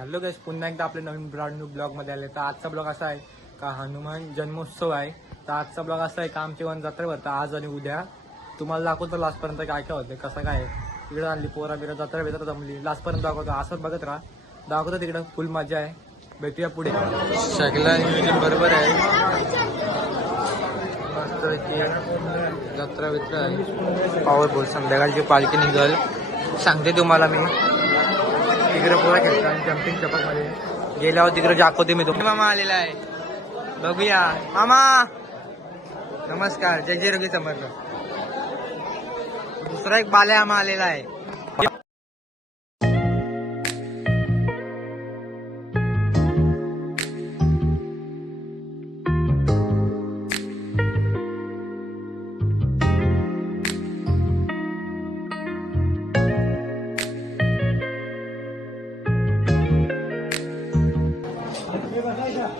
Hello guys, पुन्हा एकदा आपल्या नवीन ब्रँड न्यू ब्लॉगमध्ये आले. तर आजचा ब्लॉग असा आहे का हनुमान जन्मोत्सव आहे. तर आजचा ब्लॉग असा आहे का आमची वन जत्रा भरता आज आणि उद्या. तुम्हाला दाखवतो लास्टपर्यंत काय काय होते, कसं काय इकडं आणली पोरा बिरा जत्रा बिरा जमली. लास्टपर्यंत दाखवतो, असंच बघत राहा. दाखवतो तिकडं फुल मजा आहे. भेटूया पुढे. सगळं नियोजन बरोबर आहे. मस्त जत्रा बित्रा आहे. पॉवरफुल संध्याकाळची पालखी निघल सांगते तुम्हाला मी. तिकडे पोरा खेळतो आणि जम्पिंग चपक मध्ये गेल्यावर तिकडे दाखवते मी. तुम्ही मामा आलेला आहे, बघूया. मामा नमस्कार, जय जय रघुवीर समर्थ. दुसरा एक बाल्या मामा आलेला आहे.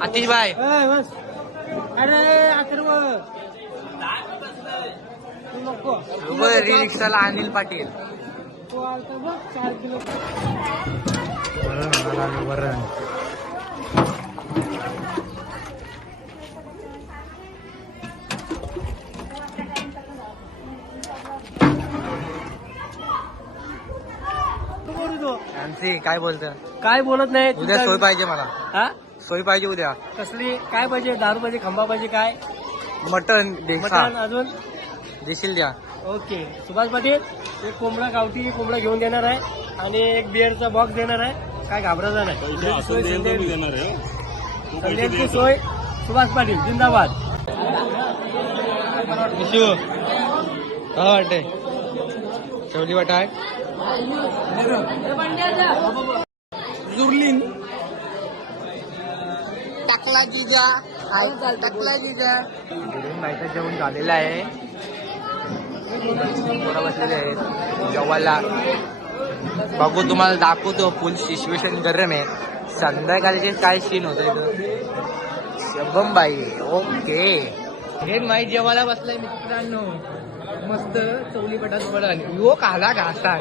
आतिश भाई रिक्षाला अनिल पाटील. वरण काय बोलतं? काय बोलत नाही. उद्या सोय पाहिजे मला. हा, सोय पाहिजे उद्या. कसली काय पाहिजे? दारू पाहिजे, खंबा पाहिजे, काय मटन मटण अजून देशील द्या. ओके. सुभाष पाटील एक कोंबडा गावठी कोंबडा घेऊन देणार आहे आणि एक बिअरचा बॉक्स देणार आहे. काय घाबरायचं नाही. संध्याची सोय सुभाष पाटील जिंदाबाद. काय वाटते चवली वाटा आहे. जुर्लीन टाकला जिजा टाकला जिजा. बायका जेवण झालेलं आहे. बसलेले आहेत जेवायला. बघू तुम्हाला दाखवतो. फुल सिच्युएशन गरम आहे. संध्याकाळचे काय सीन होत शबम बाई. ओके, हे माहीत जेवायला बसलाय मित्रांनो. मस्त चवली पटात पडन यो काला घासा.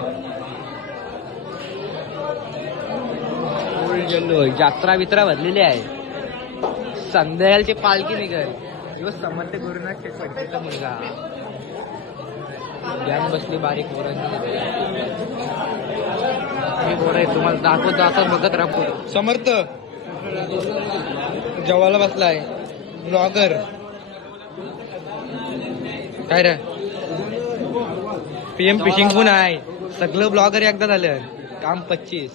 यात्रा बित्रा भरलेली आहे. संध्याकाळची पालखी निघल. यो समर्थ गुरुनाथ शेटचा मुलगा गॅन बसली बारीक पोरांची. पोर आहे तुम्हाला दाखवतो आता बघत राहतो. समर्थ जेवायला बसलाय. ब्लॉगर काय रे. पीएम फिशिंग पण आहे. सगळं ब्लॉगर एकदा झालं. काम 25.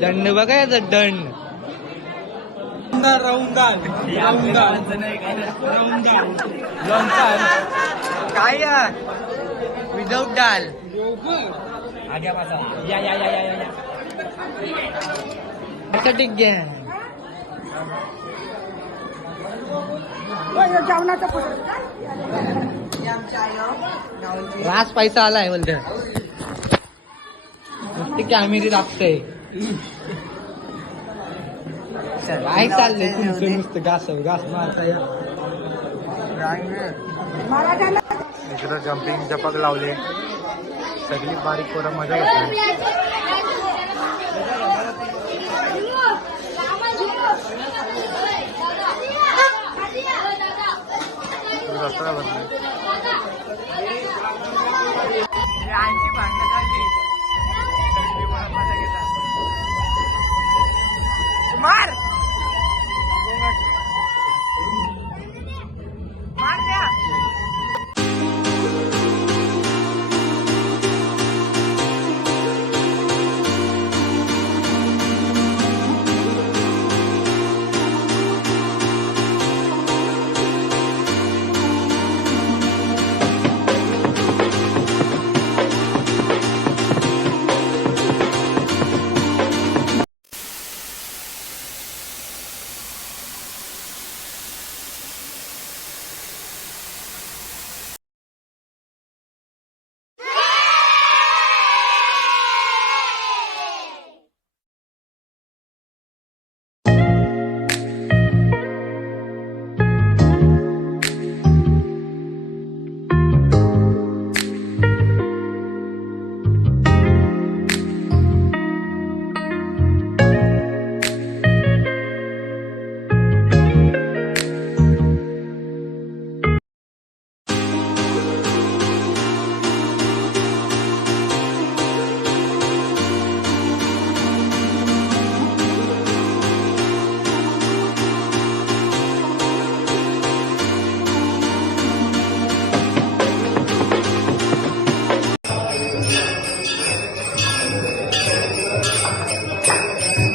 दंड बघायचं दंड. काय विदाउट डाल. ठीक घ्या. रास पैसा आलाय बोलत. नुसती कॅमेरे लागतंय. काय चाललंय तुमचं नुसतं घास मारता. इकडं जम्पिंग जपक लावले. सगळी बारीक पोरं मजा घेतात. रस्ता बदल भांडणं चालली. मार मार द्या. आहे